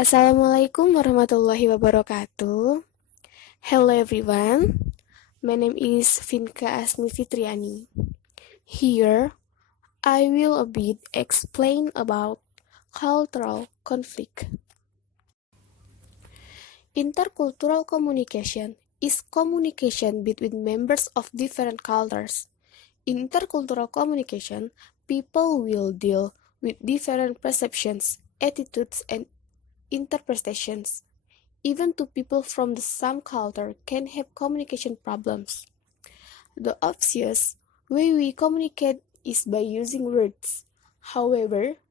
Assalamualaikum warahmatullahi wabarakatuh. Hello everyone. My name is Vinka Asmi Fitriani. Here, I will a bit explain about cultural conflict. Intercultural communication is communication between members of different cultures. In intercultural communication, people will deal with different perceptions, attitudes, and interpretations. Even two people from the same culture can have communication problems. The obvious way we communicate is by using words. However,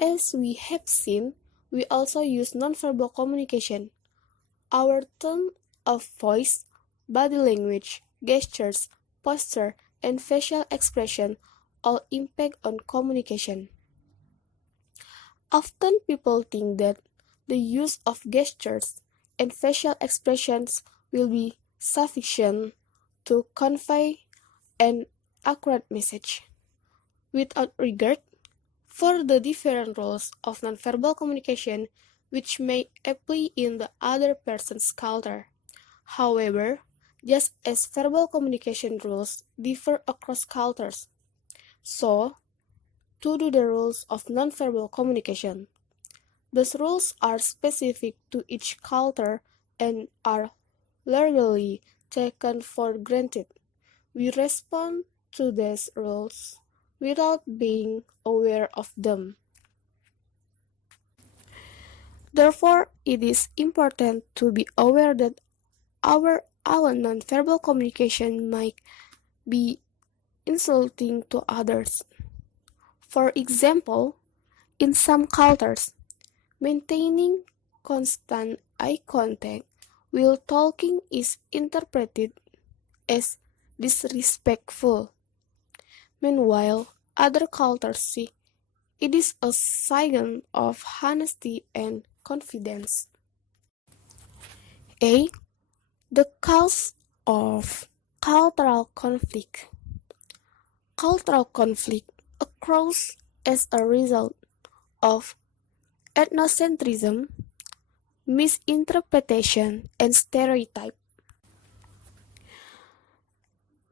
as we have seen, we also use nonverbal communication. Our tone of voice, body language, gestures, posture, and facial expression all impact on communication. Often people think that the use of gestures and facial expressions will be sufficient to convey an accurate message, without regard for the different roles of nonverbal communication which may apply in the other person's culture. However, just as verbal communication rules differ across cultures, so too do the rules of nonverbal communication. Those rules are specific to each culture and are largely taken for granted. We respond to these rules without being aware of them. Therefore, it is important to be aware that our nonverbal communication might be insulting to others. For example, in some cultures, maintaining constant eye contact while talking is interpreted as disrespectful. Meanwhile, other cultures see it is a sign of honesty and confidence. A. The cause of cultural conflict. Cultural conflict occurs as a result of ethnocentrism, misinterpretation, and stereotype.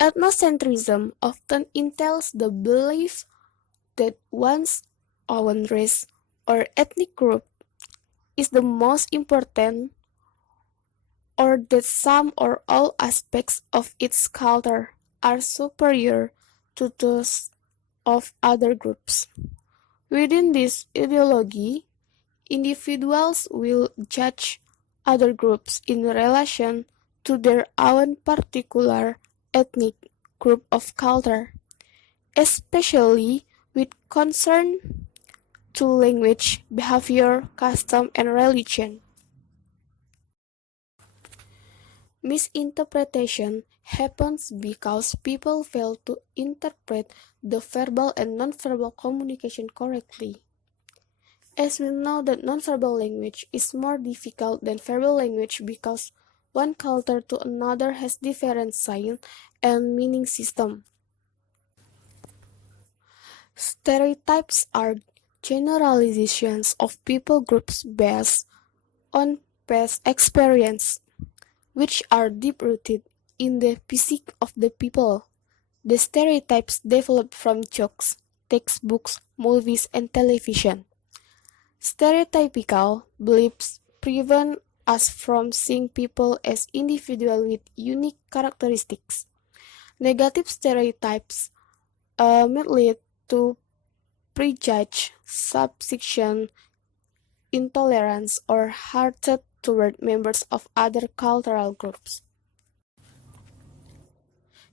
Ethnocentrism often entails the belief that one's own race or ethnic group is the most important, or that some or all aspects of its culture are superior to those of other groups. Within this ideology, individuals will judge other groups in relation to their own particular ethnic group of culture, especially with concern to language, behavior, custom, and religion. Misinterpretation happens because people fail to interpret the verbal and nonverbal communication correctly. As we know that nonverbal language is more difficult than verbal language because one culture to another has different sign and meaning system. Stereotypes are generalizations of people groups based on past experience, which are deep-rooted in the psyche of the people. The stereotypes develop from jokes, textbooks, movies, and television. Stereotypical beliefs prevent us from seeing people as individuals with unique characteristics. Negative stereotypes may lead to prejudice, subsection, intolerance, or hatred toward members of other cultural groups.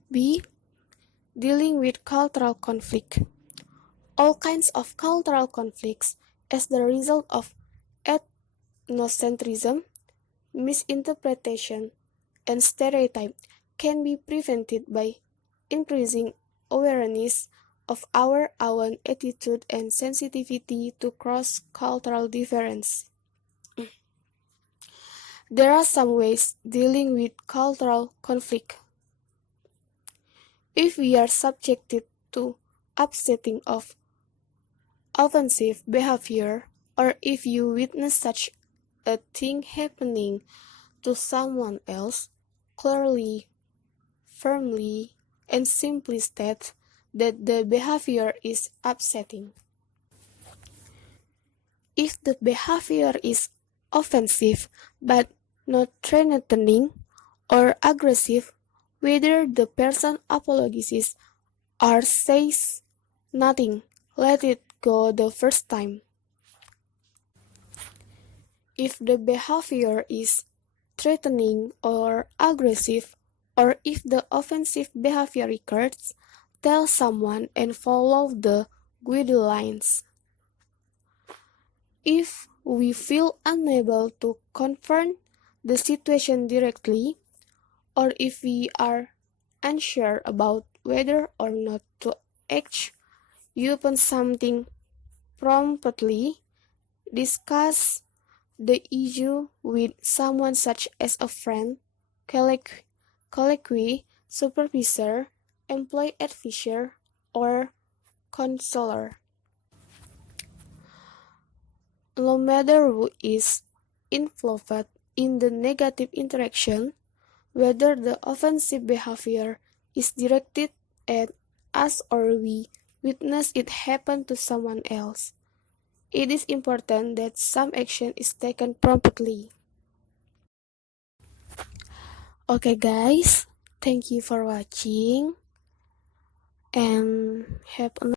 B. Dealing with cultural conflict. All kinds of cultural conflicts as the result of ethnocentrism, misinterpretation, and stereotype can be prevented by increasing awareness of our own attitude and sensitivity to cross-cultural difference. There are some ways dealing with cultural conflict. If we are subjected to upsetting of offensive behavior, or if you witness such a thing happening to someone else, clearly, firmly, and simply state that the behavior is upsetting. If the behavior is offensive but not threatening or aggressive, whether the person apologizes or says nothing, let it go the first time. If the behavior is threatening or aggressive, or if the offensive behavior recurs, tell someone and follow the guidelines. If we feel unable to confront the situation directly, or if we are unsure about whether or not to act upon something promptly, discuss the issue with someone such as a friend, colleague, supervisor, employee advisor, or counselor. No matter who is involved in the negative interaction, whether the offensive behavior is directed at us or we witness it happen to someone else, it is important that some action is taken promptly. Okay, guys, thank you for watching and have a